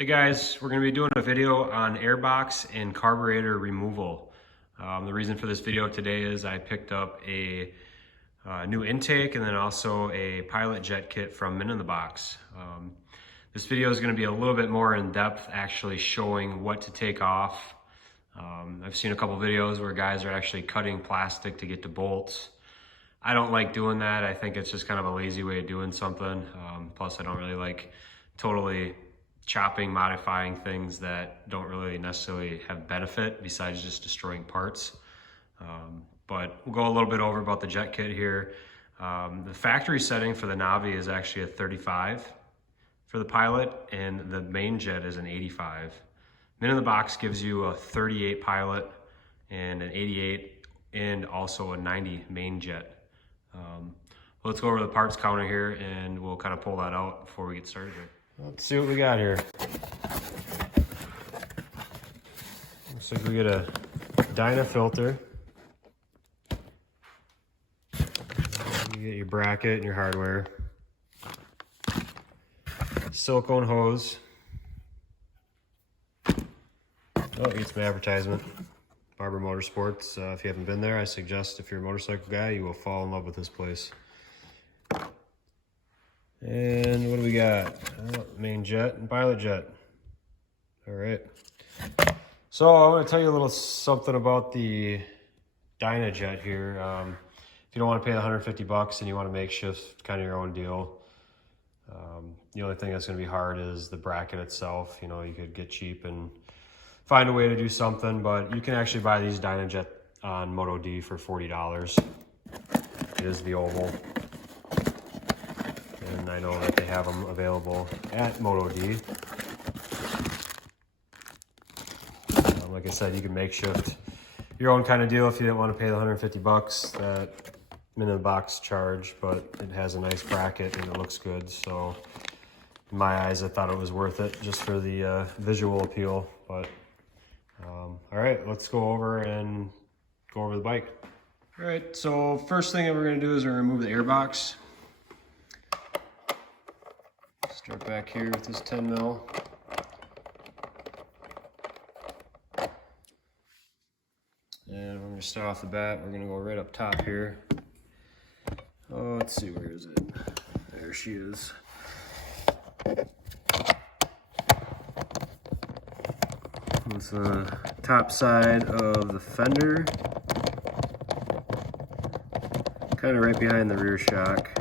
Hey guys, we're going to be doing a video on airbox and carburetor removal. The reason for this video today is I picked up a new intake and then also a pilot jet kit from Mnnthbx. This video is going to be a little bit more in depth, actually showing what to take off. I've seen a couple videos where guys are actually cutting plastic to get to bolts. I don't like doing that. I think it's just kind of a lazy way of doing something. Plus I don't really like totally chopping, modifying things that don't really necessarily have benefit besides just destroying parts. But we'll go a little bit over about the jet kit here. The factory setting for the Navi is actually a 35 for the pilot, and the main jet is an 85. Mnnthbx gives you a 38 pilot and an 88 and also a 90 main jet. Let's go over the parts counter here and we'll kind of pull that out before we get started here. Let's see what we got here. Looks like we get a Dyna filter. You get your bracket and your hardware. Silicone hose. Oh, it's an advertisement. Barber Motorsports. If you haven't been there, I suggest if you're a motorcycle guy, you will fall in love with this place. And what do we got? Main jet and pilot jet. All right. So I want to tell you a little something about the Dyna jet here. If you don't want to pay the $150 and you want to make shift kind of your own deal, the only thing that's going to be hard is the bracket itself. You know, you could get cheap and find a way to do something, but you can actually buy these Dyna jet on Moto D for $40. It is the oval. And I know that they have them available at Moto D. Like I said, you can makeshift your own kind of deal if you didn't want to pay the $150 that Mnnthbx charge, but it has a nice bracket and it looks good. So in my eyes, I thought it was worth it just for the visual appeal. But all right, let's go over the bike. All right, so first thing that we're going to do is we're going to remove the airbox. Start back here with this 10 mil. And we're going to start off the bat. We're going to go right up top here. Oh, let's see, where is it? There she is. It's the top side of the fender. Kind of right behind the rear shock.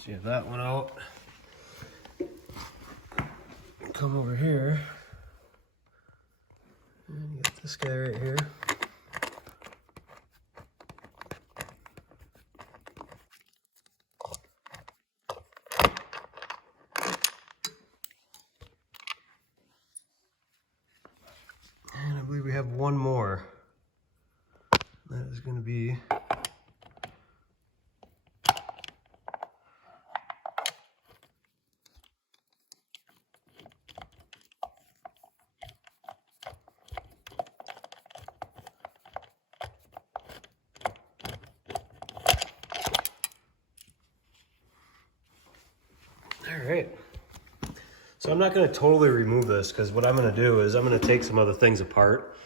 So you have that one out. Come over here. And you got this guy right here. And I believe we have one more. That is going to be all right. So I'm not going to totally remove this because what I'm going to do is I'm going to take some other things apart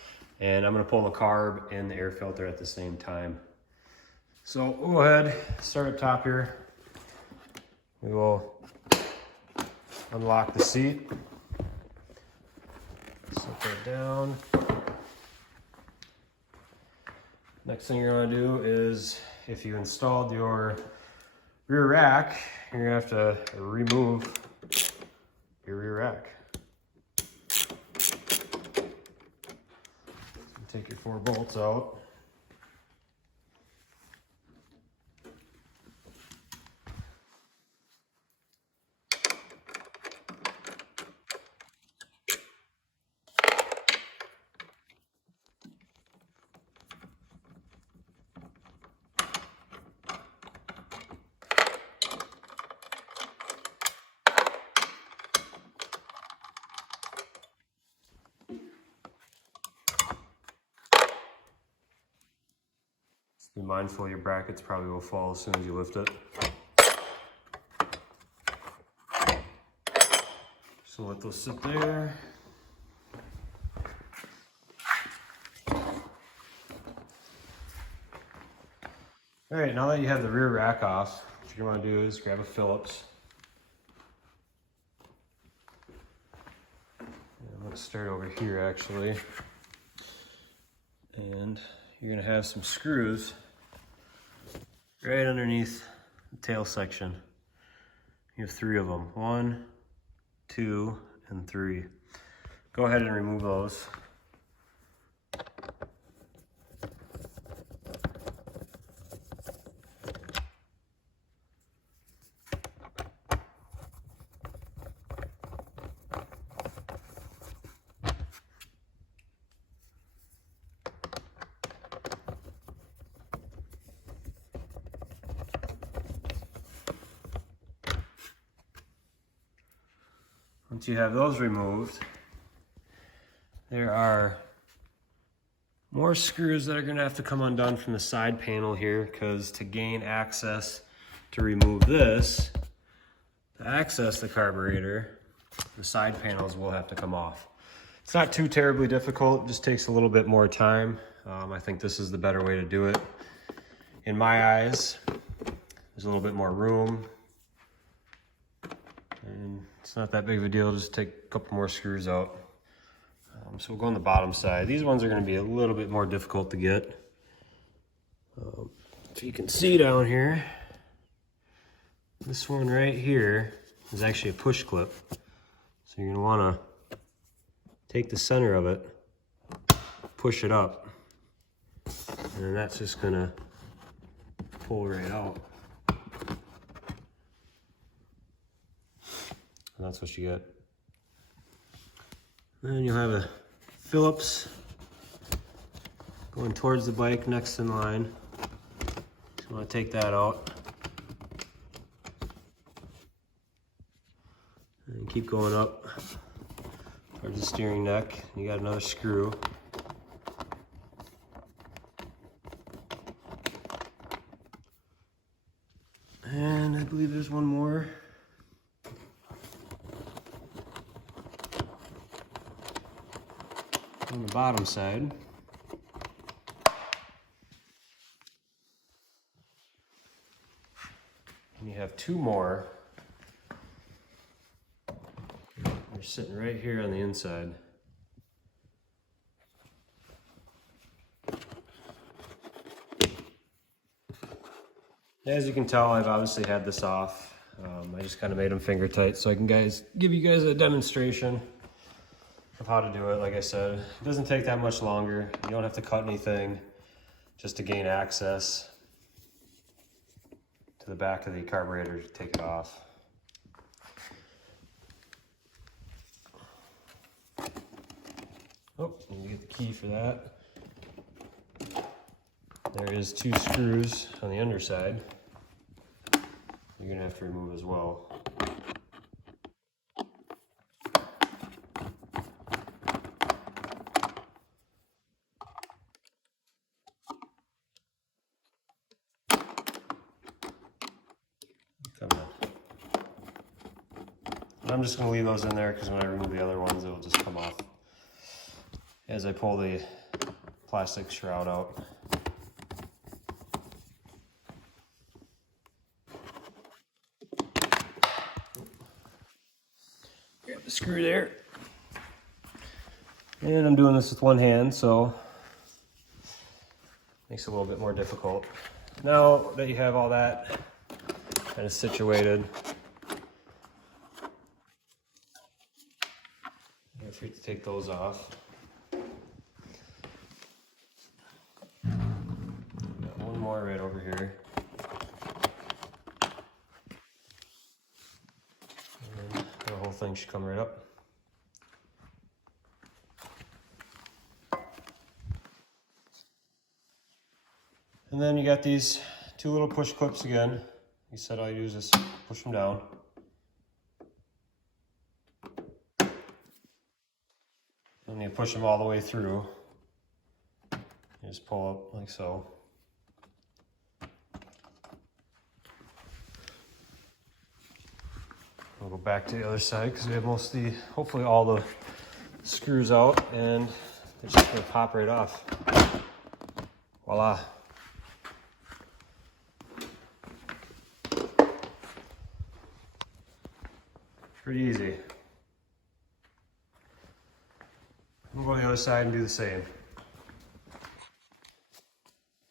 and I'm going to pull the carb and the air filter at the same time. So we'll go ahead, start up top here. We will unlock the seat. Set that down. Next thing you're going to do is, if you installed your rear rack, you're going to have to remove your rear rack. Take your 4 bolts out. mindful your brackets probably will fall as soon as you lift it. So let those sit there. All right, now that you have the rear rack off, what you're gonna do is grab a Phillips. And let's start over here actually. And you're gonna have some screws right underneath the tail section. You have 3 of them, 1, 2, and 3. Go ahead and remove those. Once you have those removed, there are more screws that are going to have to come undone from the side panel here, because to gain access to remove this, to access the carburetor, the side panels will have to come off. It's not too terribly difficult, it just takes a little bit more time. I think this is the better way to do it. In my eyes, there's a little bit more room. And it's not that big of a deal, just take a couple more screws out. So we'll go on the bottom side. These ones are going to be a little bit more difficult to get. If you can see down here, this one right here is actually a push clip. So you're going to want to take the center of it, push it up, and then that's just going to pull right out. And that's what you get. Then you'll have a Phillips going towards the bike next in line. So you want to take that out. And keep going up towards the steering neck. You got another screw. And I believe there's one more. On the bottom side. And you have 2 more. They're sitting right here on the inside. As you can tell, I've obviously had this off. I just kind of made them finger tight so I can give you guys a demonstration of how to do it. Like I said, it doesn't take that much longer. You don't have to cut anything just to gain access to the back of the carburetor to take it off. Oh, need to get the key for that. There is 2 screws on the underside you're gonna have to remove as well. I'm just going to leave those in there because when I remove the other ones, it'll just come off as I pull the plastic shroud out. Grab the screw there. And I'm doing this with one hand, so makes it a little bit more difficult. Now that you have all that kind of situated, you're free to take those off. Got one more right over here. And the whole thing should come right up. And then you got these 2 little push clips again. You said all you do is just push them down. And you push them all the way through. You just pull up like so. I'll go back to the other side because we have most of the, hopefully all the screws out, and it's just gonna pop right off. Voila. Pretty easy. We'll go to the other side and do the same.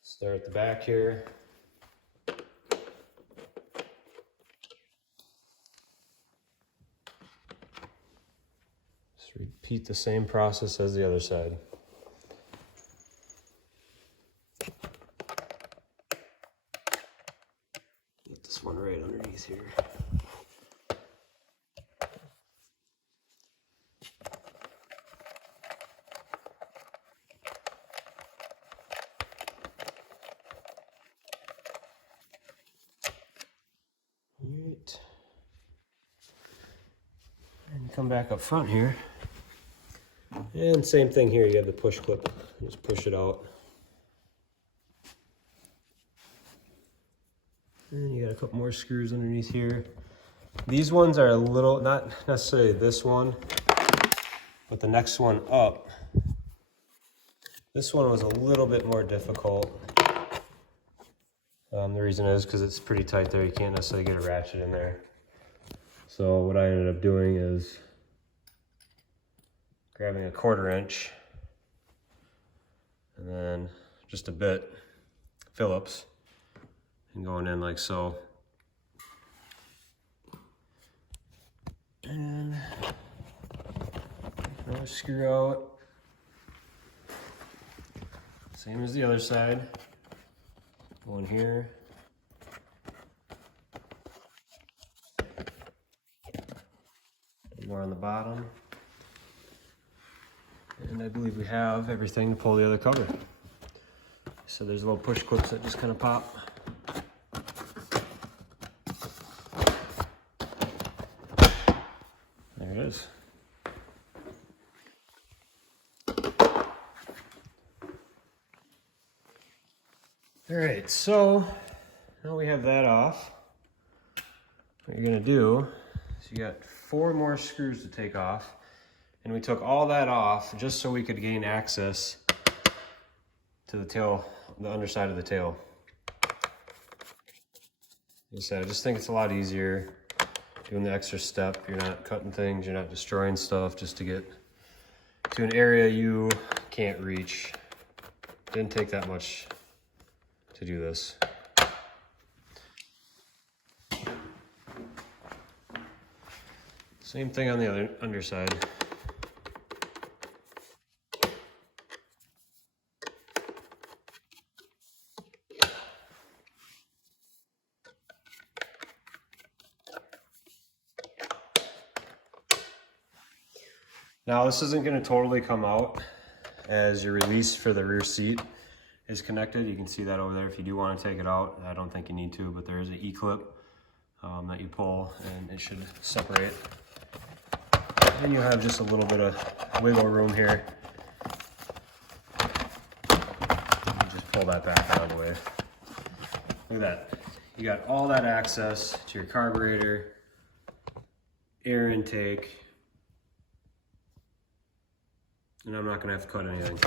Start at the back here. Just repeat the same process as the other side. Get this one right underneath here. Alright. And come back up front here. And same thing here, you have the push clip. Just push it out. And you got a couple more screws underneath here. These ones are a little, not necessarily this one, but the next one up. This one was a little bit more difficult. The reason is because it's pretty tight there. You can't necessarily get a ratchet in there. So what I ended up doing is grabbing a 1/4 inch and then just a bit Phillips and going in like so. And another screw out. Same as the other side. One here. One more on the bottom. And I believe we have everything to pull the other cover. So there's little push clips that just kind of pop. There it is. All right, so now we have that off. What you're gonna do is you got 4 more screws to take off, and we took all that off just so we could gain access to the tail, the underside of the tail. Like I said, I just think it's a lot easier doing the extra step. You're not cutting things, you're not destroying stuff just to get to an area you can't reach. Didn't take that much to do this. Same thing on the other underside. Now this isn't going to totally come out as your release for the rear seat is connected. You can see that over there if you do want to take it out. I don't think you need to, but there is an E-clip that you pull and it should separate. And you have just a little bit of wiggle room here. Just pull that back out of the way. Look at that. You got all that access to your carburetor, air intake, and I'm not going to have to cut anything.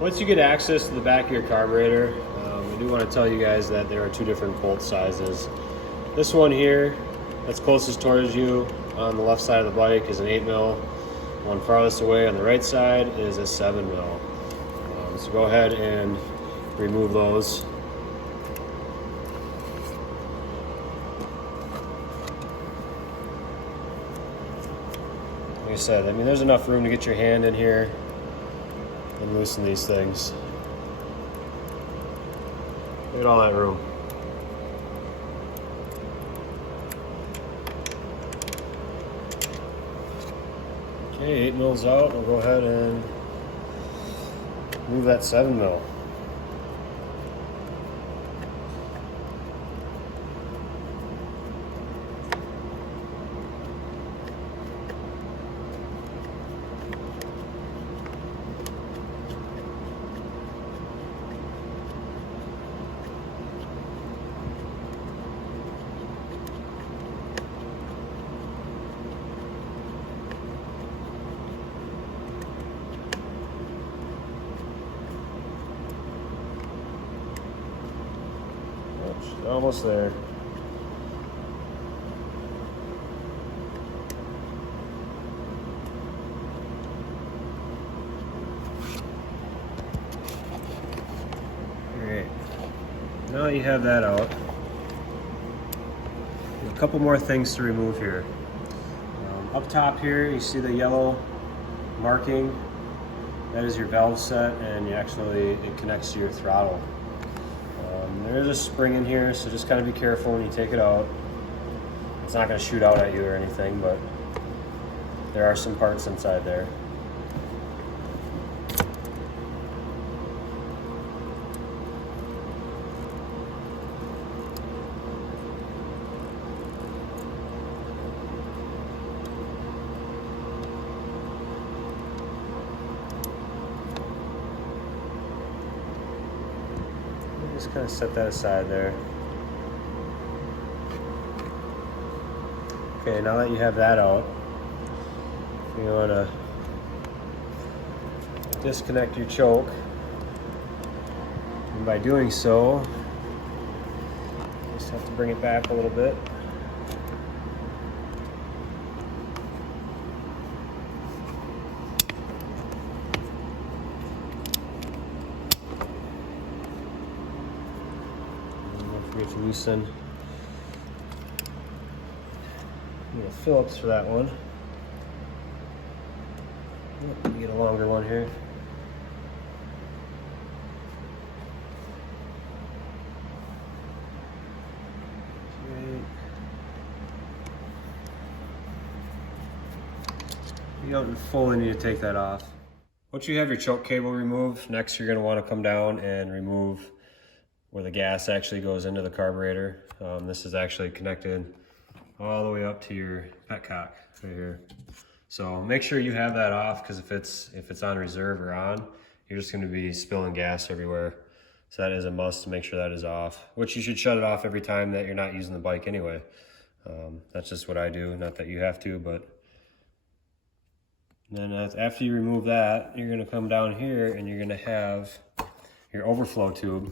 Once you get access to the back of your carburetor, I do want to tell you guys that there are 2 different bolt sizes. This one here, that's closest towards you on the left side of the bike, is an 8mm. One farthest away on the right side is a 7mm. So go ahead and remove those. Like I said, I mean, there's enough room to get your hand in here and loosen these things. Look at all that room. Okay, 8mm out. We'll go ahead and move that 7mm. She's almost there. Alright, now you have that out. A couple more things to remove here. Up top here, you see the yellow marking. That is your valve set, and it connects to your throttle. There's a spring in here, so just kind of be careful when you take it out. It's not going to shoot out at you or anything, but there are some parts inside there. Just kind of set that aside there. Okay, now that you have that out, you want to disconnect your choke. And by doing so, you just have to bring it back a little bit. Don't forget to loosen the Phillips for that one. Let me get a longer one here. Okay. You don't fully need to take that off. Once you have your choke cable removed, next you're going to want to come down and remove where the gas actually goes into the carburetor. This is actually connected all the way up to your petcock right here. So make sure you have that off, because if it's on reserve or on, you're just going to be spilling gas everywhere. So that is a must to make sure that is off, which you should shut it off every time that you're not using the bike anyway. That's just what I do, not that you have to, but then after you remove that, you're going to come down here and you're going to have your overflow tube,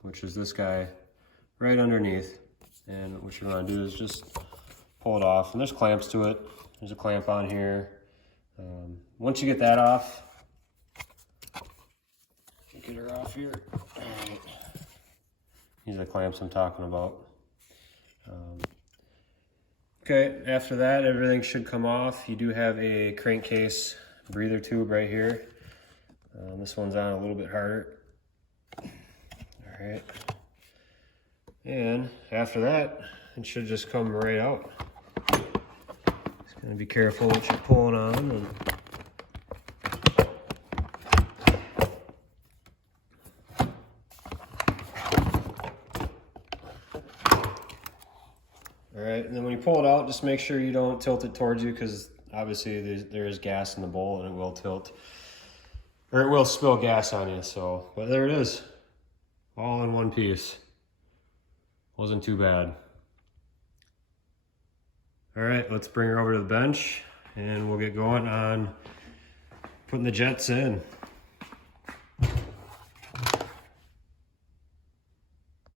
which is this guy right underneath. And what you're going to do is just pull it off, and there's clamps to it. There's a clamp on here. Once you get that off, get her off here. All right. These are the clamps I'm talking about. Okay, after that, everything should come off. You do have a crankcase breather tube right here. This one's on a little bit harder. All right. And after that, it should just come right out. Just gonna be careful what you're pulling on. And all right, and then when you pull it out, just make sure you don't tilt it towards you, because obviously there is gas in the bowl and it will tilt, or it will spill gas on you. So, but there it is, all in one piece. Wasn't too bad. All right, let's bring her over to the bench and we'll get going on putting the jets in.